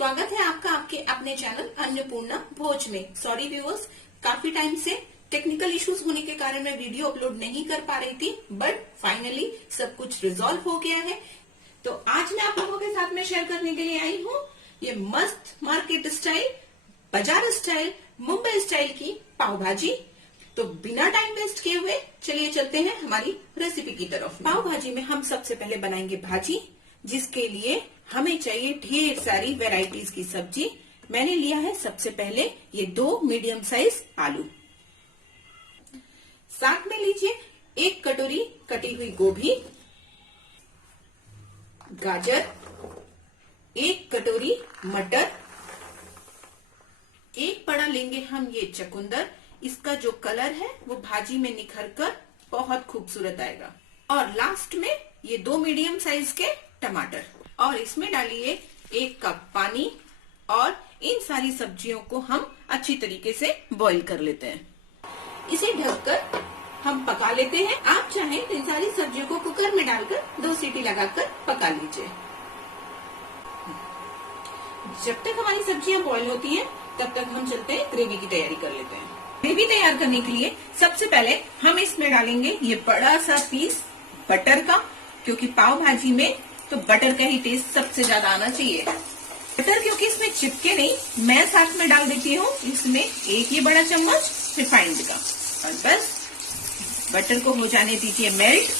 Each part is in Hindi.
स्वागत है आपका आपके अपने चैनल अन्नपूर्णा भोज में। सॉरी व्यूअर्स, काफी टाइम से टेक्निकल इश्यूज होने के कारण मैं वीडियो अपलोड नहीं कर पा रही थी, बट फाइनली सब कुछ रिजॉल्व हो गया है। तो आज मैं आप लोगों के साथ में शेयर करने के लिए आई हूँ ये मस्त मार्केट स्टाइल, बाजार स्टाइल, मुंबई स्टाइल की पाव भाजी। तो बिना टाइम वेस्ट किए हुए चलिए चलते हैं हमारी रेसिपी की तरफ। पाव भाजी में हम सबसे पहले बनाएंगे भाजी, जिसके लिए हमें चाहिए ढेर सारी वैरायटीज की सब्जी। मैंने लिया है सबसे पहले ये 2 मीडियम साइज आलू, साथ में लीजिए 1 कटोरी कटी हुई गोभी, गाजर, 1 कटोरी मटर, एक बड़ा लेंगे हम ये चुकंदर। इसका जो कलर है वो भाजी में निखर कर बहुत खूबसूरत आएगा। और लास्ट में ये 2 मीडियम साइज के टमाटर, और इसमें डालिए 1 कप पानी। और इन सारी सब्जियों को हम अच्छी तरीके से बॉईल कर लेते हैं। इसे ढककर हम पका लेते हैं। आप चाहें तो इन सारी सब्जियों को कुकर में डालकर 2 सीटी लगाकर पका लीजिए। जब तक हमारी सब्जियां बॉईल होती हैं, तब तक हम चलते हैं ग्रेवी की तैयारी कर लेते हैं। ग्रेवी तैयार करने के लिए सबसे पहले हम इसमें डालेंगे ये बड़ा सा पीस बटर का, क्योंकि पाव भाजी में तो बटर का ही टेस्ट सबसे ज्यादा आना चाहिए। बटर क्योंकि इसमें चिपके नहीं, मैं साथ में डाल देती हूँ इसमें 1 ये बड़ा चम्मच रिफाइंड का। और बस बटर को हो जाने दीजिए मेल्ट।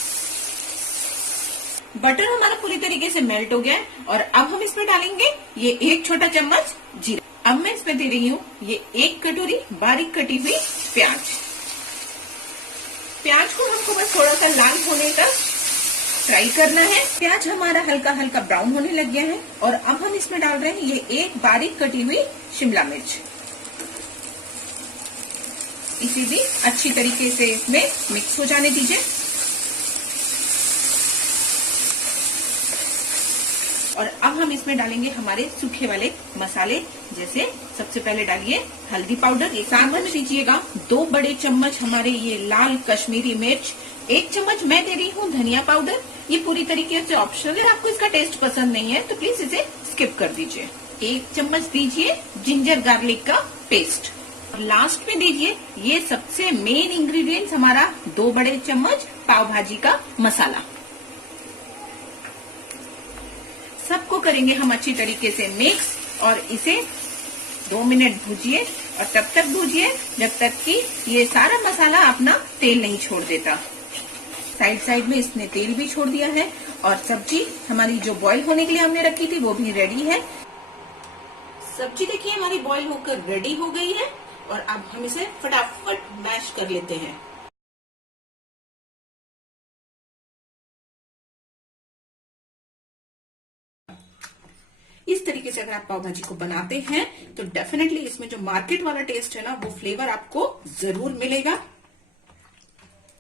बटर हमारा पूरी तरीके से मेल्ट हो गया है। और अब हम इसमें डालेंगे ये 1 छोटा चम्मच जीरा। अब मैं इसमें दे रही हूँ ये 1 कटोरी बारीक कटी हुई प्याज। प्याज को हमको बस थोड़ा सा लाल होने तक फ्राई करना है। प्याज हमारा हल्का हल्का ब्राउन होने लग गया है। और अब हम इसमें डाल रहे हैं ये 1 बारीक कटी हुई शिमला मिर्च। इसे भी अच्छी तरीके से इसमें मिक्स हो जाने दीजिए। और अब हम इसमें डालेंगे हमारे सूखे वाले मसाले। जैसे सबसे पहले डालिए हल्दी पाउडर, एक चम्मच दीजिएगा। 2 बड़े चम्मच हमारे ये लाल कश्मीरी मिर्च, 1 चम्मच मैं दे रही हूँ धनिया पाउडर। ये पूरी तरीके से ऑप्शनल है, आपको इसका टेस्ट पसंद नहीं है तो प्लीज इसे स्किप कर दीजिए। 1 चम्मच दीजिए जिंजर गार्लिक का पेस्ट। और लास्ट में दीजिए ये सबसे मेन इंग्रेडिएंट्स हमारा 2 बड़े चम्मच पाव भाजी का मसाला। सबको करेंगे हम अच्छी तरीके से मिक्स, और इसे 2 मिनट भूजिए। और तब तक भूजिए जब तक कि ये सारा मसाला अपना तेल नहीं छोड़ देता। साइड साइड में इसने तेल भी छोड़ दिया है। और सब्जी हमारी जो बॉईल होने के लिए हमने रखी थी वो भी रेडी है। सब्जी देखिए हमारी बॉईल होकर रेडी हो गई है। और अब हम इसे फटाफट मैश कर लेते हैं। इस तरीके से अगर आप पाव भाजी को बनाते हैं तो डेफिनेटली इसमें जो मार्केट वाला टेस्ट है ना, वो फ्लेवर आपको जरूर मिलेगा।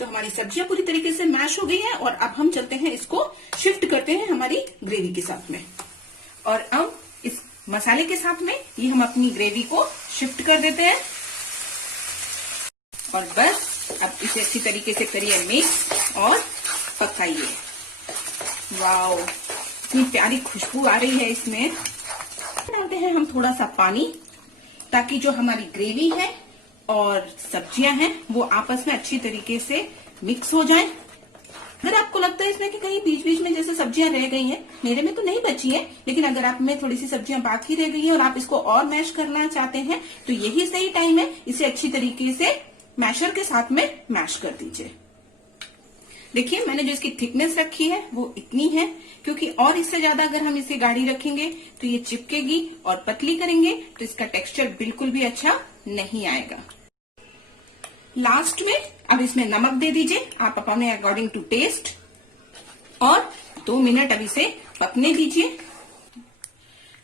तो हमारी सब्जियां पूरी तरीके से मैश हो गई है। और अब हम चलते हैं, इसको शिफ्ट करते हैं हमारी ग्रेवी के साथ में। और अब इस मसाले के साथ में ये हम अपनी ग्रेवी को शिफ्ट कर देते हैं। और बस अब इसे अच्छी तरीके से करिए मिक्स और पकाइए। वाओ, इतनी प्यारी खुशबू आ रही है। इसमें डालते हैं हम थोड़ा सा पानी, ताकि जो हमारी ग्रेवी है और सब्जियां हैं वो आपस में अच्छी तरीके से मिक्स हो जाएं। अगर आपको लगता है इसमें कि कहीं बीच बीच में जैसे सब्जियां रह गई हैं, मेरे में तो नहीं बची है, लेकिन अगर आप में थोड़ी सी सब्जियां बाकी रह गई हैं और आप इसको और मैश करना चाहते हैं तो यही सही टाइम है। इसे अच्छी तरीके से मैशर के साथ में मैश कर दीजिए। देखिए मैंने जो इसकी थिकनेस रखी है वो इतनी है, क्योंकि और इससे ज्यादा अगर हम इसे गाढ़ी रखेंगे तो ये चिपकेगी, और पतली करेंगे तो इसका टेक्सचर बिल्कुल भी अच्छा नहीं आएगा। लास्ट में अब इसमें नमक दे दीजिए आप अपने अकॉर्डिंग टू टेस्ट। और 2 मिनट अब इसे पकने दीजिए।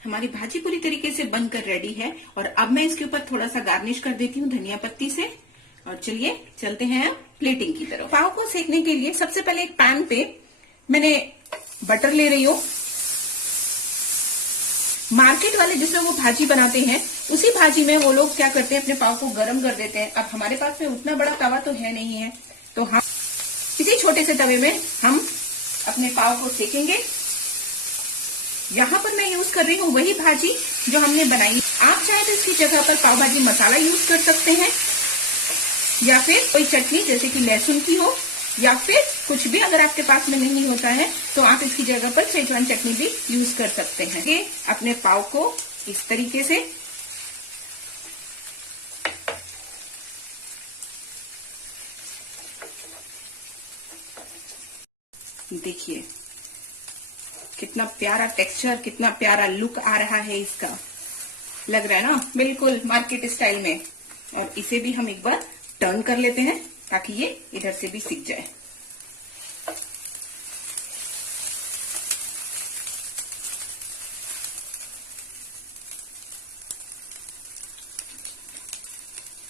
हमारी भाजी पूरी तरीके से बनकर रेडी है। और अब मैं इसके ऊपर थोड़ा सा गार्निश कर देती हूँ धनिया पत्ती से। और चलिए चलते हैं प्लेटिंग की तरफ। पाव को सेकने के लिए सबसे पहले एक पैन पे मैंने बटर ले रही हूँ। मार्केट वाले जिसमें वो भाजी बनाते हैं, उसी भाजी में वो लोग क्या करते हैं, अपने पाव को गर्म कर देते हैं। अब हमारे पास में उतना बड़ा तवा तो है नहीं है, तो हम इसी छोटे से तवे में हम अपने पाव को सेकेंगे। यहाँ पर मैं यूज कर रही हूँ वही भाजी जो हमने बनाई। आप चाहे तो इसकी जगह पर पाव भाजी मसाला यूज कर सकते हैं, या फिर कोई चटनी जैसे कि लहसुन की हो, या फिर कुछ भी अगर आपके पास में नहीं होता है तो आप इसकी जगह पर शेजवान चटनी भी यूज कर सकते हैं। ये अपने पाव को इस तरीके से देखिए, कितना प्यारा टेक्सचर, कितना प्यारा लुक आ रहा है इसका। लग रहा है ना बिल्कुल मार्केट स्टाइल में। और इसे भी हम एक बार टर्न कर लेते हैं ताकि ये इधर से भी सिक जाए।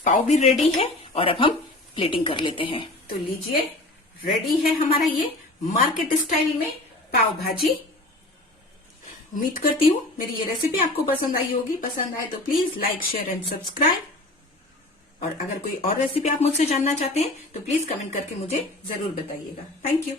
पाव भी रेडी है और अब हम प्लेटिंग कर लेते हैं। तो लीजिए, रेडी है हमारा ये मार्केट स्टाइल में पाव भाजी। उम्मीद करती हूँ मेरी ये रेसिपी आपको पसंद आई होगी। पसंद आए तो please like, share and subscribe. और अगर कोई और रेसिपी आप मुझसे जानना चाहते हैं तो प्लीज कमेंट करके मुझे जरूर बताइएगा। Thank you.